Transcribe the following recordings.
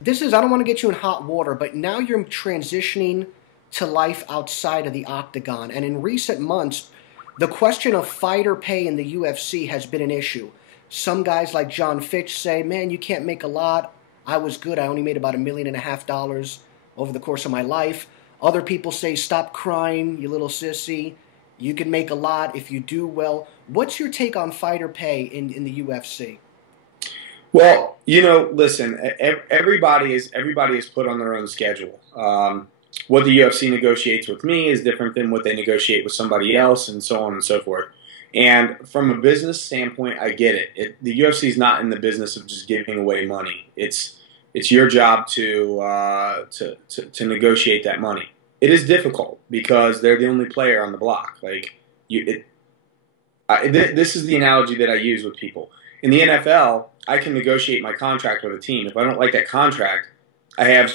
I don't want to get you in hot water, but now you're transitioning to life outside of the octagon. And in recent months, the question of fighter pay in the UFC has been an issue. Some guys like John Fitch say, man, you can't make a lot. I was good. I only made about $1.5 million over the course of my life. Other people say, stop crying, you little sissy. You can make a lot if you do well. What's your take on fighter pay in the UFC? Well, listen, everybody is put on their own schedule. What the UFC negotiates with me is different than what they negotiate with somebody else, and so on and so forth. And from a business standpoint, I get it. The UFC is not in the business of just giving away money. It's your job to negotiate that money. It is difficult because they're the only player on the block. Like this is the analogy that I use with people. In the NFL, I can negotiate my contract with a team. If I don't like that contract, I have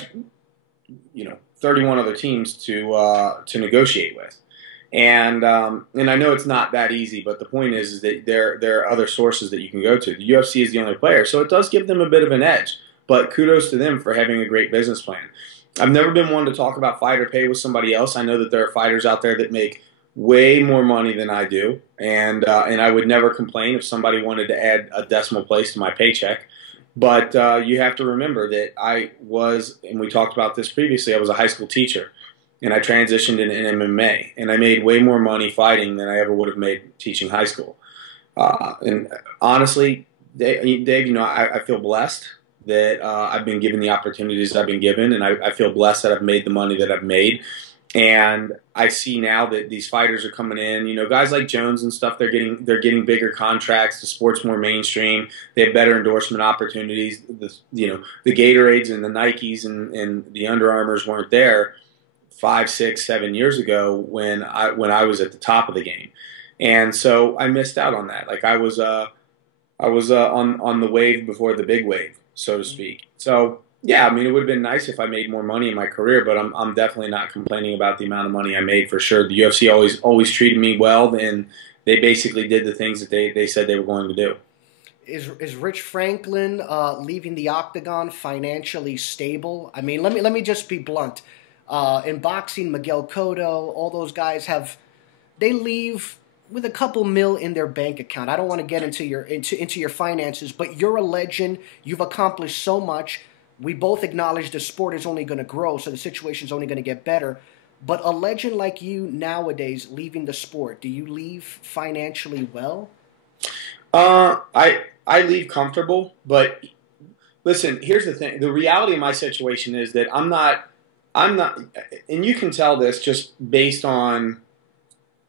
31 other teams to negotiate with. And I know it's not that easy, but the point is that there are other sources that you can go to. The UFC is the only player, so it does give them a bit of an edge. But kudos to them for having a great business plan. I've never been one to talk about fighter pay with somebody else. I know that there are fighters out there that make way more money than I do, and I would never complain if somebody wanted to add a decimal place to my paycheck. But you have to remember that I was, and we talked about this previously, I was a high school teacher, and I transitioned into MMA, and I made way more money fighting than I ever would have made teaching high school. And honestly, Dave, I feel blessed that I've been given the opportunities I've been given, and I feel blessed that I've made the money that I've made. And I see now that these fighters are coming in. Guys like Jones and stuff. They're getting bigger contracts. The sport's more mainstream. They have better endorsement opportunities. The Gatorades and the Nikes and the Under Armours weren't there 5, 6, 7 years ago when I was at the top of the game, and so I missed out on that. Like I was on the wave before the big wave, so to speak. So. Yeah, I mean, it would have been nice if I made more money in my career, but I'm definitely not complaining about the amount of money I made for sure. The UFC always treated me well, and they basically did the things that they said they were going to do. Is Rich Franklin leaving the octagon financially stable? I mean, let me just be blunt. In boxing, Miguel Cotto, all those guys they leave with a couple mil in their bank account. I don't want to get into your finances, but you're a legend. You've accomplished so much. We both acknowledge the sport is only going to grow, so the situation's only going to get better. But a legend like you nowadays leaving the sport, do you leave financially well? I leave comfortable, but listen, here's the thing. The reality of my situation is that I'm not, and you can tell this just based on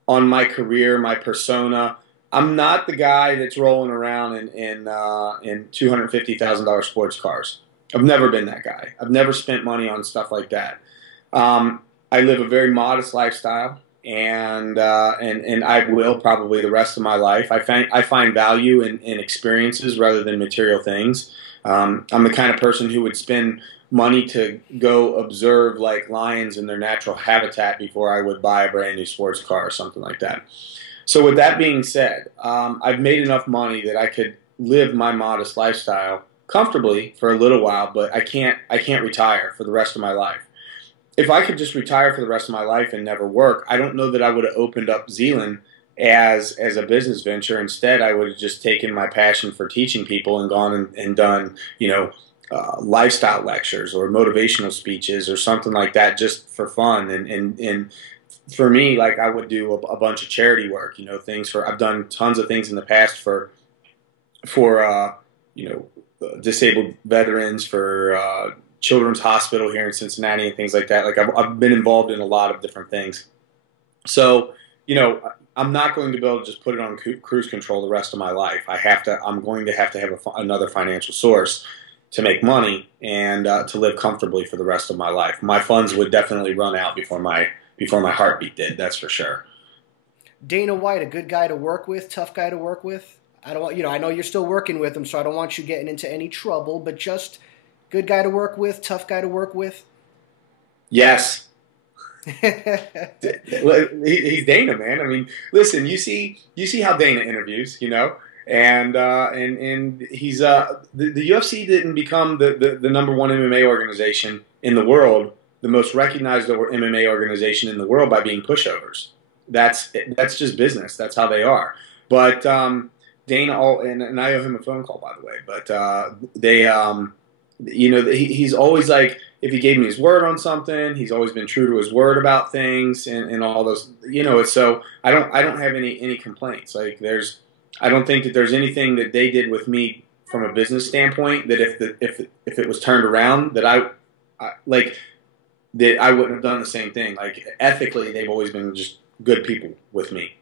my career, my persona. I'm not the guy that's rolling around in $250,000 sports cars. I've never been that guy. I've never spent money on stuff like that. I live a very modest lifestyle, and I will probably the rest of my life. I find value in experiences rather than material things. I'm the kind of person who would spend money to go observe like lions in their natural habitat before I would buy a brand new sports car or something like that. So with that being said, I've made enough money that I could live my modest lifestyle comfortably for a little while, but I can't retire for the rest of my life. If I could just retire for the rest of my life and never work, I don't know that I would have opened up Zealand as a business venture. Instead, I would have just taken my passion for teaching people and gone and done lifestyle lectures or motivational speeches or something like that just for fun. And for me, like I would do a bunch of charity work, I've done tons of things in the past for disabled veterans, for Children's Hospital here in Cincinnati and things like that. Like I've been involved in a lot of different things. So, I'm not going to be able to just put it on cruise control the rest of my life. I'm going to have another financial source to make money and to live comfortably for the rest of my life. My funds would definitely run out before my heartbeat did. That's for sure. Dana White, a good guy to work with, tough guy to work with. I don't want, I know you're still working with him, so I don't want you getting into any trouble, but just good guy to work with, tough guy to work with? Yes. He's Dana, man. I mean, listen, you see how Dana interviews, and he's the UFC didn't become the number one MMA organization in the world, the most recognized MMA organization in the world by being pushovers. That's just business. That's how they are. But Dana, and I owe him a phone call, by the way. But he's always like, if he gave me his word on something, he's always been true to his word about things and all those. So I don't have any complaints. Like I don't think that there's anything that they did with me from a business standpoint that if it was turned around that I wouldn't have done the same thing. Like ethically, they've always been just good people with me.